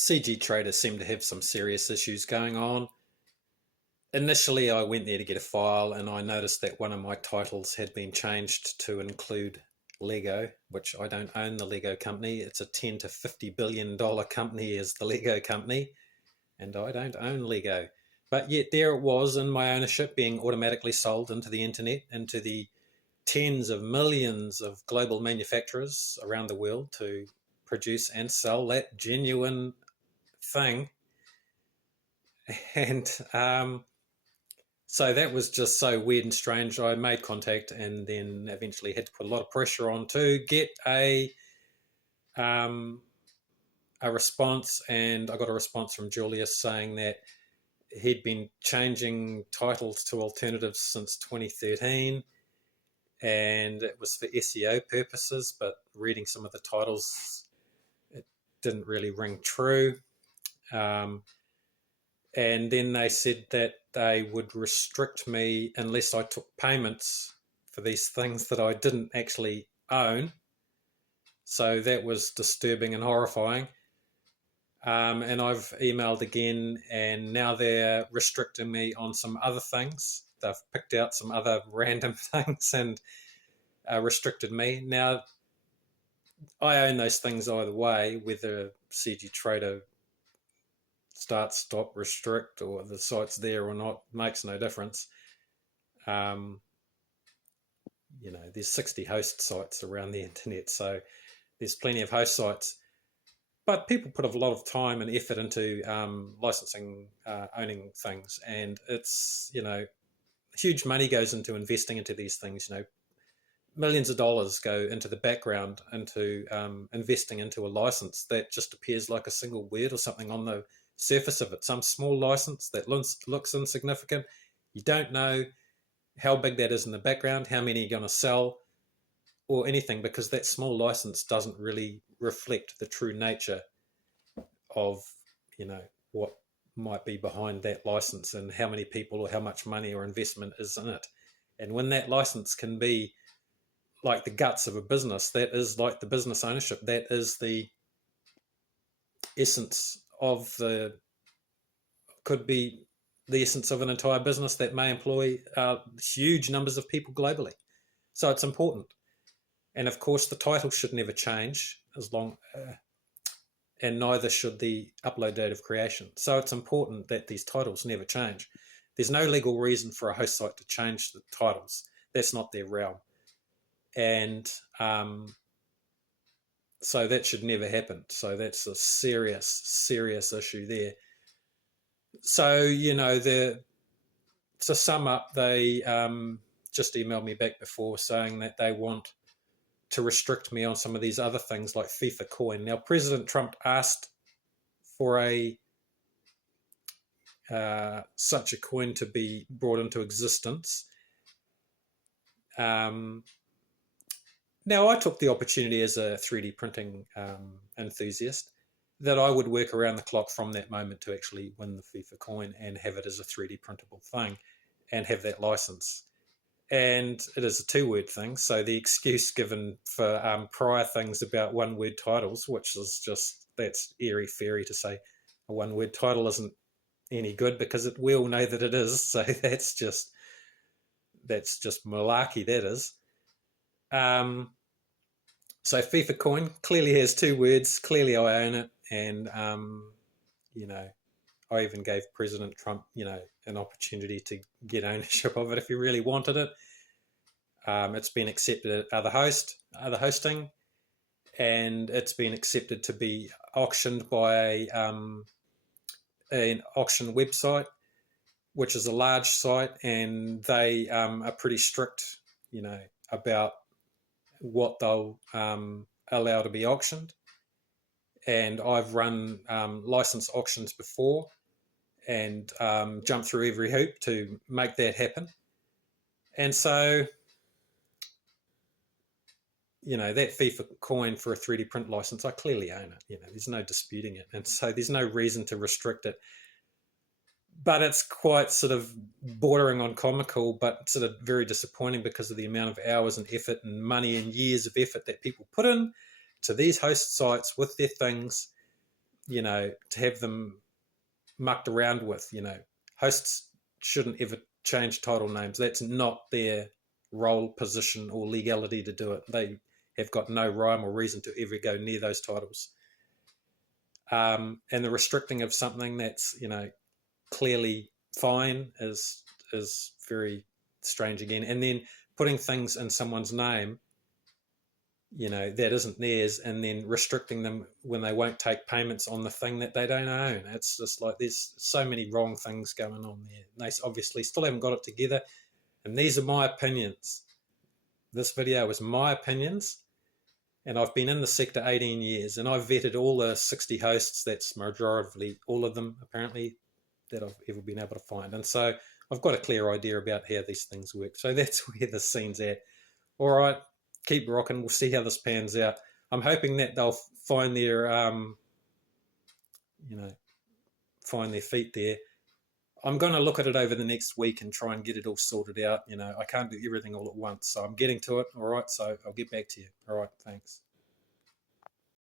cgtrader seemed to have some serious issues going on. Initially, I went there to get a file and I noticed that one of my titles had been changed to include Lego, which I don't own the Lego company. It's a $10 to $50 billion company is the Lego company, and I don't own Lego. But yet there it was in my ownership being automatically sold into the internet, into the tens of millions of global manufacturers around the world to produce and sell that genuine thing. And so that was just so weird and strange. I made contact and then eventually had to put a lot of pressure on to get a response. And I got a response from Julius saying that he'd been changing titles to alternatives since 2013, and it was for SEO purposes, but reading some of the titles, it didn't really ring true. And then they said that they would restrict me unless I took payments for these things that I didn't actually own. So that was disturbing and horrifying. And I've emailed again, and now they're restricting me on some other things. They've picked out some other random things and restricted me. Now, I own those things either way, whether cgtrader start, stop, restrict, or the site's there or not, makes no difference. There's 60 host sites around the internet, so there's plenty of host sites. But people put a lot of time and effort into licensing, owning things, and it's, huge money goes into investing into these things. Millions of dollars go into the background into investing into a license that just appears like a single word or something on the surface of it, some small license that looks insignificant. You don't know how big that is in the background, how many you're going to sell or anything, because that small license doesn't really reflect the true nature of, what might be behind that license and how many people or how much money or investment is in it. And when that license can be like the guts of a business, that is like the business ownership, that is the essence of could be the essence of an entire business that may employ huge numbers of people globally. So it's important. And of course, the title should never change and neither should the upload date of creation. So it's important that these titles never change. There's no legal reason for a host site to change the titles. That's not their realm. And so that should never happen. So that's a serious issue there. So, to sum up, they just emailed me back before saying that they want to restrict me on some of these other things like FIFA coin. Now, President Trump asked for such a coin to be brought into existence. Now, I took the opportunity as a 3D printing enthusiast that I would work around the clock from that moment to actually win the FIFA coin and have it as a 3D printable thing and have that license. And it is a two-word thing, so the excuse given for prior things about one-word titles, which is just, that's airy-fairy to say a one-word title isn't any good, because we all know that it is, so that's just malarkey, that is. So FIFA coin clearly has two words, clearly I own it, and, I even gave President Trump, an opportunity to get ownership of it if he really wanted it. It's been accepted at other hosting, and it's been accepted to be auctioned by an auction website, which is a large site, and they are pretty strict, about what they'll allow to be auctioned. And I've run license auctions before and jumped through every hoop to make that happen. And so, that FIFA coin for a 3D print license, I clearly own it. There's no disputing it. And so there's no reason to restrict it. But it's quite sort of bordering on comical, but sort of very disappointing because of the amount of hours and effort and money and years of effort that people put in to these host sites with their things, to have them mucked around with. Hosts shouldn't ever change title names. That's not their role, position, or legality to do it. They have got no rhyme or reason to ever go near those titles. And the restricting of something that's clearly fine is very strange again. And then putting things in someone's name, that isn't theirs, and then restricting them when they won't take payments on the thing that they don't own. It's just like there's so many wrong things going on there. They obviously still haven't got it together, and these are my opinions. This video is my opinions, and I've been in the sector 18 years, and I've vetted all the 60 hosts. That's majority, all of them apparently, that I've ever been able to find. And so I've got a clear idea about how these things work. So that's where the scene's at. All right, keep rocking. We'll see how this pans out. I'm hoping that they'll find their, find their feet there. I'm going to look at it over the next week and try and get it all sorted out. I can't do everything all at once, so I'm getting to it. All right, so I'll get back to you. All right, thanks.